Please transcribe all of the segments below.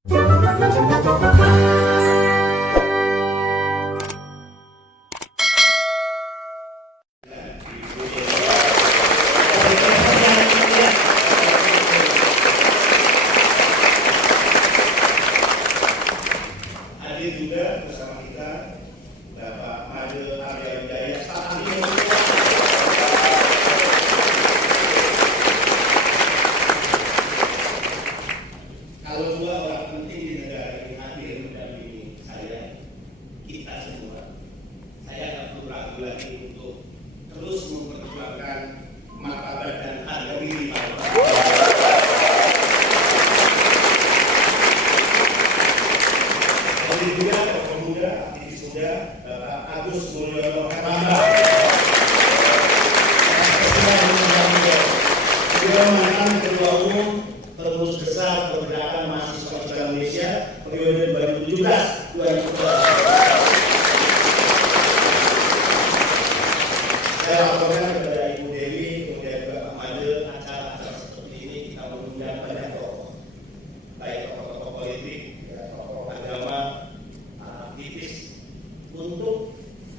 Hadir juga bersama kita Bapak Made Arya Wijaya, staf ahli. Kalau dua orang penting di negara ini hadir mendampingi saya, kita semua, saya tak perlu ragu lagi untuk terus memperjuangkan martabat dan harga diri bangsa. Hadir juga tokoh muda, aktivis muda, Bapak Agus Mulyono Herlambang. Beliau mantan Ketua Umum Pengurus Besar Pergerakan Mahasiswa Islam Indonesia periode 2017-2019. Saya laporkan kepada Ibu Dewi, kemudian juga Pak Made, acara-acara seperti ini kita mengundang banyak tokoh, baik tokoh-tokoh politik, tokoh agama, aktivis, untuk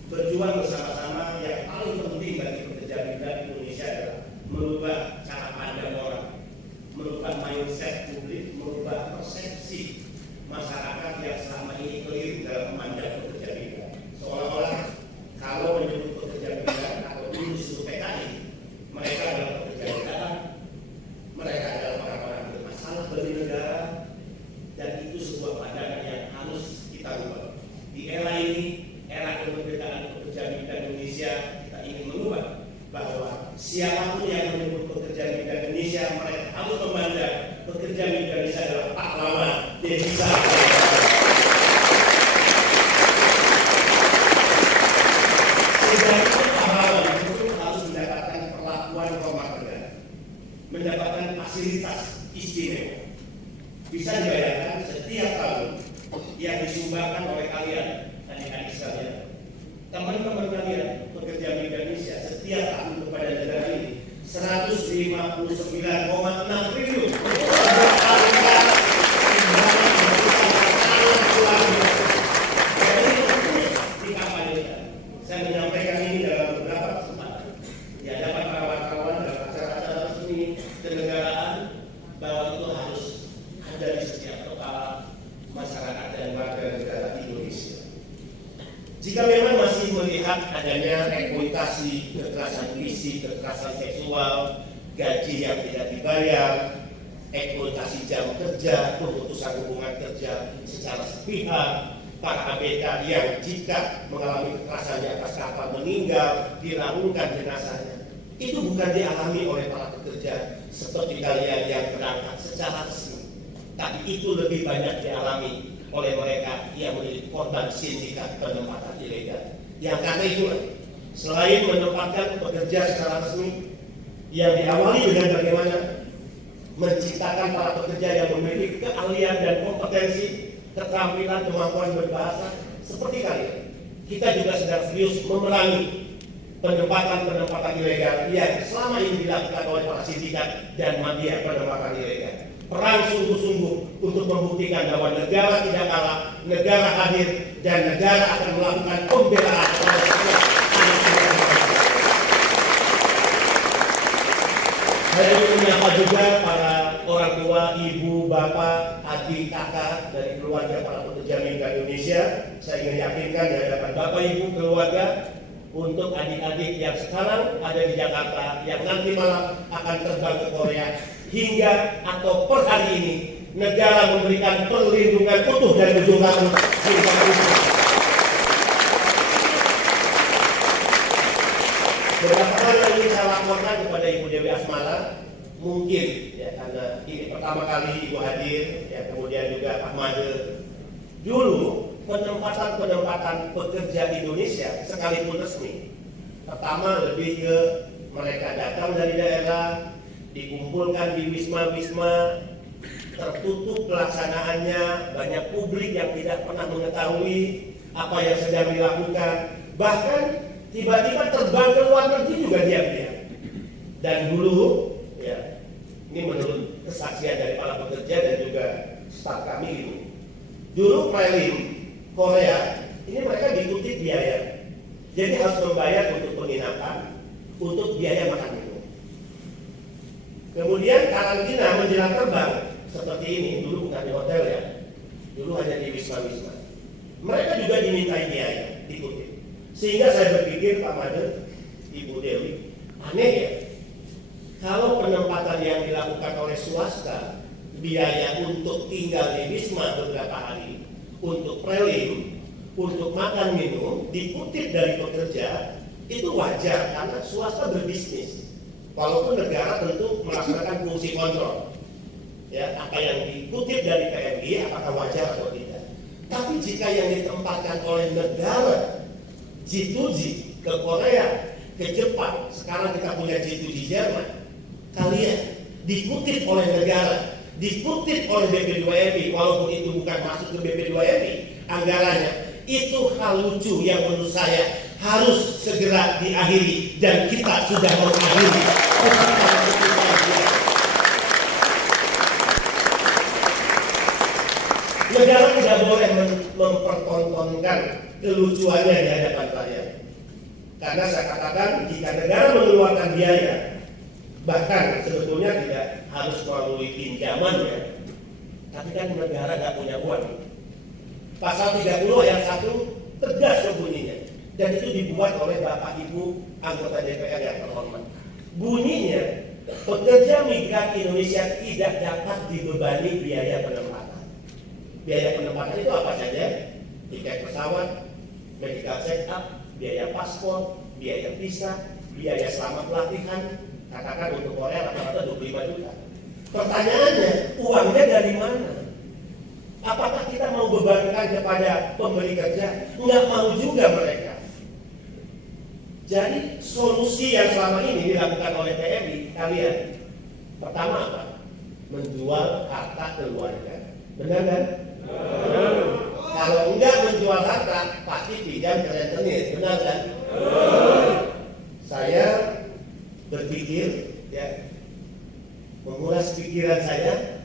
berjuang bersama-sama. Yang paling penting bagi pekerja migran Indonesia adalah merubah cara pandang orang, merubah mindset publik, merubah persepsi masyarakat yang selama ini keliru dalam memandang pekerja migran. Seolah-olah kalau menyebut pekerja migran atau dulu disebut PKI, mereka adalah pekerja negara, mereka adalah orang-orang bermasalah bagi negara, dan itu sebuah pandangan yang harus kita ubah. Di era ini, era kemerdekaan pekerja migran Indonesia, kita ingin mengubah bahwa siapapun yang menyebut pekerja migran Indonesia, mereka harus memandang pekerja migran Indonesia adalah pahlawan devisa. Sehingga pahlawan itu harus mendapatkan perlakuan hormat negara, mendapatkan fasilitas istimewa. Bisa dibayangkan setiap tahun yang disumbangkan oleh kalian, adik-adik sekalian, teman-teman kalian, pekerja migran Indonesia, setiap tahun kepada negara ini 159,6 triliun. Saya menyampaikan ini dalam beberapa kesempatan di hadapan para wartawan dalam acara-acara resmi kenegaraan, bahwa itu harus ada di setiap kepala masyarakat dan warga negara Indonesia. Jika memang masih melihat adanya eksploitasi, kekerasan fisik, kekerasan seksual, gaji yang tidak dibayar, eksploitasi jam kerja, pemutusan hubungan kerja secara sepihak, para ABK yang jika mengalami kekerasan di atas kapal meninggal, diraungkan jenazahnya, itu bukan dialami oleh para pekerja seperti kalian yang berangkat secara resmi, tapi itu lebih banyak dialami oleh mereka yang menjadi korban sindikat penempatan ilegal. Yang karena itu, selain menempatkan pekerja secara resmi, yang diawali dengan bagaimana menciptakan para pekerja yang memiliki keahlian dan kompetensi, keterampilan, kemampuan berbahasa seperti kalian, kita juga sedang serius memerangi penempatan ilegal yang selama ini dilakukan oleh para sindikat dan mafia penempatan ilegal. Perang sungguh-sungguh untuk membuktikan bahwa negara tidak kalah, negara hadir, dan negara akan melakukan pembelaan terhadap setiap anak. Saya ingin menyapa juga para orang tua, ibu, bapak, adik, kakak dari keluarga para pekerja migran Indonesia. Saya ingin yakinkan di hadapan bapak, ibu, keluarga, untuk adik-adik yang sekarang ada di Jakarta, yang nanti malam akan terbang ke Korea, hingga atau per hari ini negara memberikan perlindungan utuh dan berjumlah hingga beberapa hal yang ingin saya laporkan kepada Ibu Dewi Asmara, mungkin ya, karena ini pertama kali Ibu hadir, ya, kemudian juga Pak Made. Dulu penempatan pekerja Indonesia sekalipun resmi, pertama lebih ke mereka datang dari daerah, dikumpulkan di wisma-wisma, tertutup pelaksanaannya, banyak publik yang tidak pernah mengetahui apa yang sedang dilakukan, bahkan tiba-tiba terbang ke luar negeri juga diam-diam. Dan dulu, ya, ini menurut kesaksian dari para pekerja dan juga staf kami itu. Dulu prelim Korea, ini mereka dikutip biaya. Jadi harus membayar untuk penginapan, untuk biaya makan minum. Kemudian karantina menjelang terbang seperti ini, dulu bukan di hotel ya, dulu hanya di wisma-wisma. Mereka juga dimintai biaya, dikutip. Sehingga saya berpikir, Pak Made, Ibu Dewi, aneh ya, kalau penempatan yang dilakukan oleh swasta, biaya untuk tinggal di wisma beberapa hari, untuk prelim, untuk makan minum, dikutip dari pekerja, itu wajar karena swasta berbisnis. Walaupun negara tentu melaksanakan fungsi kontrol. Ya, apa yang dikutip dari PMI apakah wajar atau tidak. Tapi jika yang ditempatkan oleh negara G2G ke Korea, ke Jepang, sekarang kita punya G2G Jerman, kalian dikutip oleh negara, dikutip oleh BP2MI, walaupun itu bukan masuk ke BP2MI anggarannya, itu hal lucu yang menurut saya harus segera diakhiri dan kita sudah mengakhiri. Negara tidak boleh mempertontonkan kelucuannya di hadapan rakyat. Karena saya katakan jika negara mengeluarkan biaya, bahkan sebetulnya tidak harus melalui pinjaman ya, tapi kan negara nggak punya uang. Pasal 30 ayat 1 tegas bunyinya, dan itu dibuat oleh Bapak Ibu anggota DPR yang terhormat. Bunyinya, pekerja migran Indonesia tidak dapat dibebani biaya penempatan. Biaya penempatan itu apa saja? Tiket pesawat, medical check up, biaya paspor, biaya visa, biaya selama pelatihan, katakan untuk Korea rata-rata 25 juta. Pertanyaannya, uangnya dari mana? Apakah kita mau bebankan kepada pemberi kerja? Nggak mau juga mereka. Jadi solusi yang selama ini dilakukan oleh PMI, kalian pertama apa? Menjual harta keluarga. Benar kan? Benar. Kalau enggak menjual harta, pasti pinjam ke rentenir. Benar kan? Benar. Saya berpikir, ya, mengulas pikiran saya.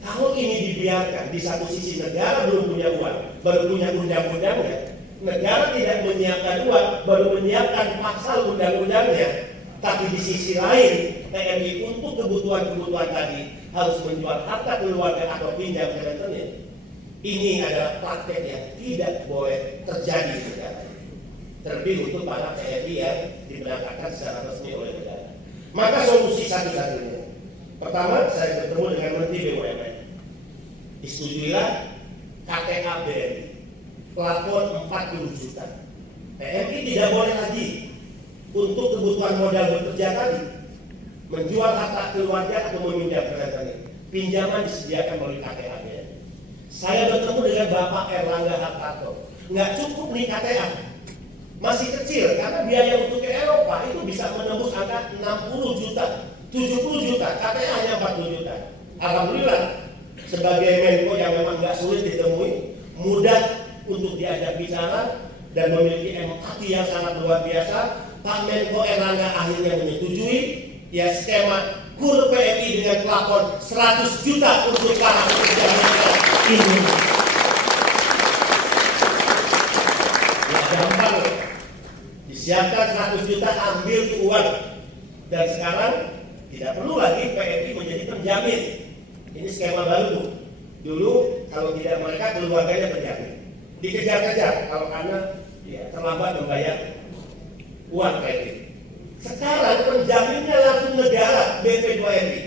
Kalau ini dibiarkan, di satu sisi negara belum punya uang, baru punya undang-undangnya. Negara tidak menyiapkan uang, baru menyiapkan pasal undang-undangnya. Tapi di sisi lain, TNI untuk kebutuhan-kebutuhan tadi harus menjual harta keluarga atau pinjam ke rentenir. Ini adalah praktek yang tidak boleh terjadi di negara. Terlebih untuk para TNI yang diberangkatkan secara resmi oleh negara. Maka solusi satu-satunya. Pertama, saya bertemu dengan Menteri BUMN. Disetujuilah KTA BRI. Plafon 40 juta. PMI tidak boleh lagi untuk kebutuhan modal bekerja tadi menjual harta keluarga atau meminjam ke rentenir. Pinjaman disediakan melalui KTA BRI. Saya bertemu dengan Bapak Erlangga Hartarto. Nggak cukup nih KTA. Masih kecil karena biaya untuk ke Eropa itu bisa menembus angka 60 juta. 70 juta, KTA hanya 40 juta. Alhamdulillah, sebagai Menko yang memang nggak sulit ditemui, mudah untuk diajak bicara dan memiliki empati yang sangat luar biasa, Pak Menko Erlangga akhirnya menyetujui ya skema KUR PMI dengan plafon 100 juta untuk para pekerja migran Indonesia. Ya gampang, disiapkan 100 juta, ambil uang, dan sekarang tidak perlu lagi PMI menjadi penjamin. Ini skema baru. Dulu kalau tidak mereka keluarganya penjamin. Dikejar-kejar kalau anak ya, terlambat membayar uang kredit. Sekarang penjaminnya langsung negara, BP2MI.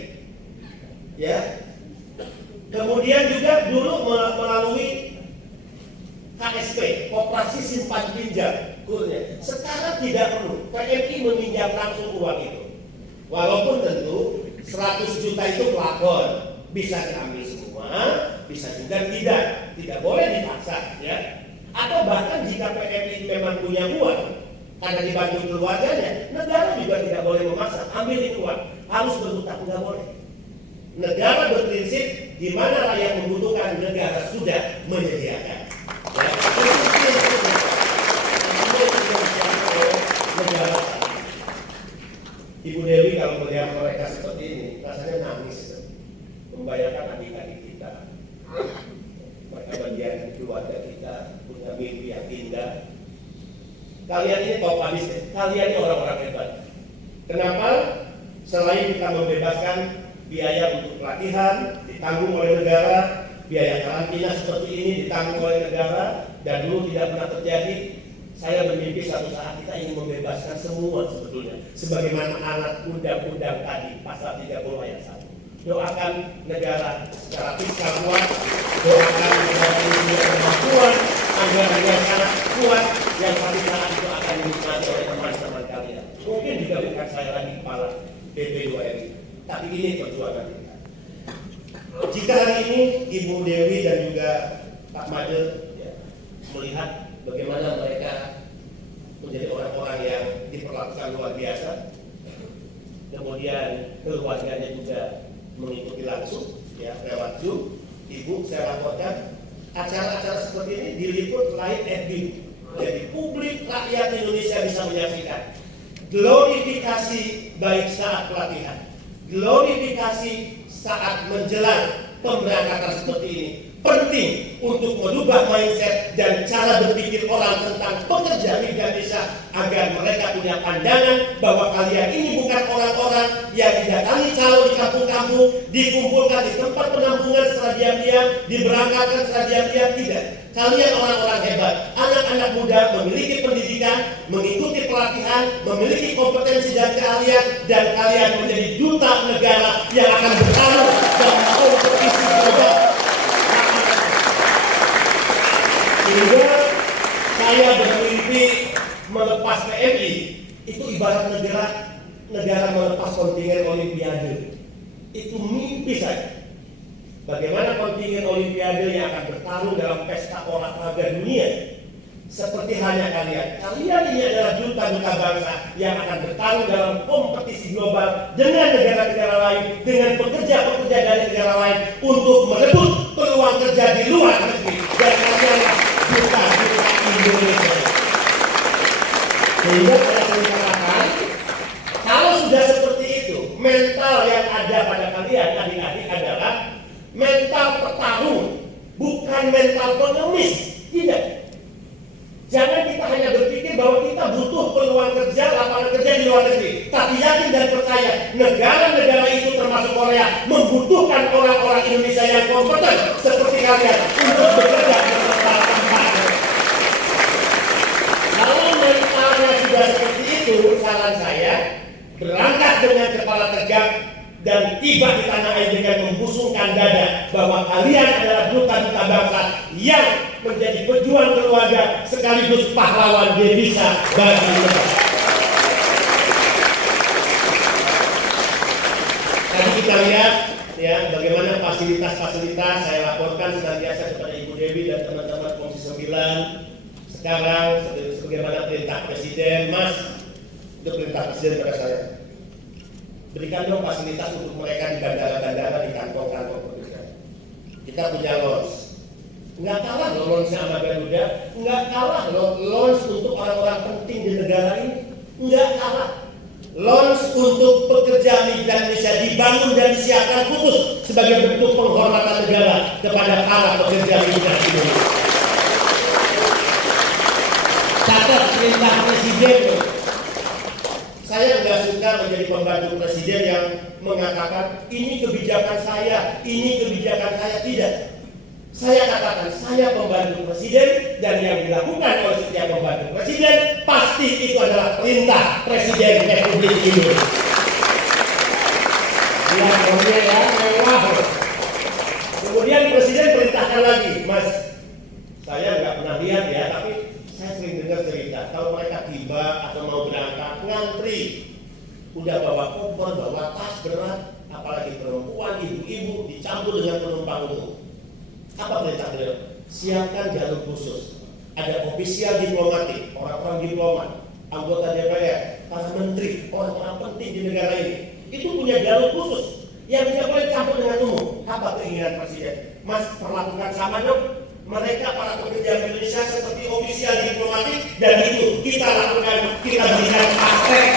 Ya. Kemudian juga dulu melalui KSP, Koperasi Simpan Pinjam, KURnya. Sekarang tidak perlu. PMI meminjam langsung uang itu. Walaupun tentu 100 juta itu plafon, bisa diambil semua, bisa juga tidak boleh dipaksa, ya. Atau bahkan jika PMI memang punya uang, karena dibantu keluarganya, negara juga tidak boleh memaksa, ambilin uang, harus berhutang, nggak boleh. Negara berprinsip di mana rakyat membutuhkan, negara sudah menyediakan. Ya. Negara. Ibu Dewi kalau melihat mereka seperti ini, rasanya nangis. Membayangkan adik-adik kita kemudian keluarga kita punya mimpi yang indah. Kalian ini top habis, kalian ini orang-orang hebat. Kenapa? Selain kita membebaskan biaya untuk pelatihan ditanggung oleh negara, biaya karantina seperti ini ditanggung oleh negara, dan dulu tidak pernah terjadi. Saya bermimpi suatu saat kita ingin membebaskan semua sebetulnya, sebagaimana anak undang-undang tadi pasal 30 ayat 1. Doakan negara secara fiskal kuat, doakan negara ini kemampuan anggaran yang sangat kuat, yang pada saat itu akan dinikmati oleh teman-teman kalian. Mungkin juga bukan saya lagi kepala BP2RI, tapi ini perjuangan kita. Jika hari ini Ibu Dewi dan juga Pak Made melihat bagaimana mereka menjadi orang-orang yang diperlakukan luar biasa, kemudian keluarganya juga mengikuti langsung lewat Zoom. Ibu, saya laporkan acara-acara seperti ini diliput live at view, jadi publik rakyat Indonesia bisa menyaksikan glorifikasi baik saat pelatihan, glorifikasi saat menjelang pemberangkatan seperti ini. Penting untuk merubah mindset dan cara berpikir orang tentang pekerja migran desa, agar mereka punya pandangan bahwa kalian ini bukan orang-orang yang didatangi calon di kampung-kampung, dikumpulkan di tempat penampungan secara diam-diam, diberangkatkan secara diam-diam. Tidak. Kalian orang-orang hebat, anak-anak muda memiliki pendidikan, mengikuti pelatihan, memiliki kompetensi dan keahlian, dan kalian menjadi duta negara yang akan bertarung dalam kompetisi global. Sehingga saya bermimpi melepas PMI itu ibarat negara melepas kontingen Olimpiade. Itu mimpi saya. Bagaimana kontingen Olimpiade yang akan bertarung dalam pesta olahraga dunia, seperti hanya kalian. Kalian ini adalah duta-duta bangsa yang akan bertarung dalam kompetisi global dengan negara-negara lain, dengan pekerja-pekerja dari negara lain untuk merebut peluang kerja di luar negeri. Dan kalianlah duta-duta Indonesia. Sehingga saya mengatakan, kalau sudah seperti itu, mental yang ada pada kalian adik-adik adalah mental petarung, bukan mental pengemis. Tidak. Jangan kita hanya berpikir bahwa kita butuh peluang kerja, lapangan kerja di luar negeri. Tapi yakin dan percaya, negara-negara itu termasuk Korea membutuhkan orang-orang Indonesia yang kompeten seperti kalian untuk bekerja di tempat-tempat. Kalau mentalnya sudah seperti itu, saran saya berangkat dengan kepala tegak dan tiba di tanah air dengan membusungkan dada bahwa kalian adalah duta-duta bangsa yang menjadi pejuang keluarga sekaligus pahlawan devisa bagi negara. Tadi kita lihat bagaimana fasilitas-fasilitas saya laporkan senantiasa kepada Ibu Dewi dan teman-teman Komisi 9. Sekarang sebagaimana perintah Presiden, Mas, itu perintah Presiden pada saya. Berikan dong fasilitas untuk mereka di bandara-bandara, di kantong-kantong pekerjaan. Kita punya lounge. Nggak kalah loh lounge sama Garuda, nggak kalah loh lounge untuk orang-orang penting di negara ini, nggak kalah. Lounge untuk pekerja migran Indonesia dibangun dan disiapkan khusus sebagai bentuk penghormatan negara kepada para pekerja migran Indonesia. Catat perintah Presiden. Saya nggak suka menjadi pembantu presiden yang mengatakan ini kebijakan saya, ini kebijakan saya. Tidak. Saya katakan saya pembantu presiden, dan yang dilakukan oleh setiap pembantu presiden pasti itu adalah perintah Presiden Republik Indonesia. Ya, mewah. Kemudian presiden perintahkan lagi, Mas, saya nggak pernah lihat ya, tapi saya sering dengar cerita, kalau mereka tiba atau mau berangkat, ngantri, udah bawa koper, bawa tas berat, apalagi perempuan, ibu-ibu, dicampur dengan penumpang umum. Apa perintah beliau? Siapkan jalur khusus. Ada ofisial diplomatik, orang-orang diplomat, anggota DPR, para menteri, orang-orang penting di negara ini. Itu punya jalur khusus yang tidak boleh campur dengan umum. Apa keinginan Presiden? Mas, perlakukan sama dong mereka para pekerja Indonesia seperti ofisial diplomatik, dan itu kita lakukan, kita berikan aspek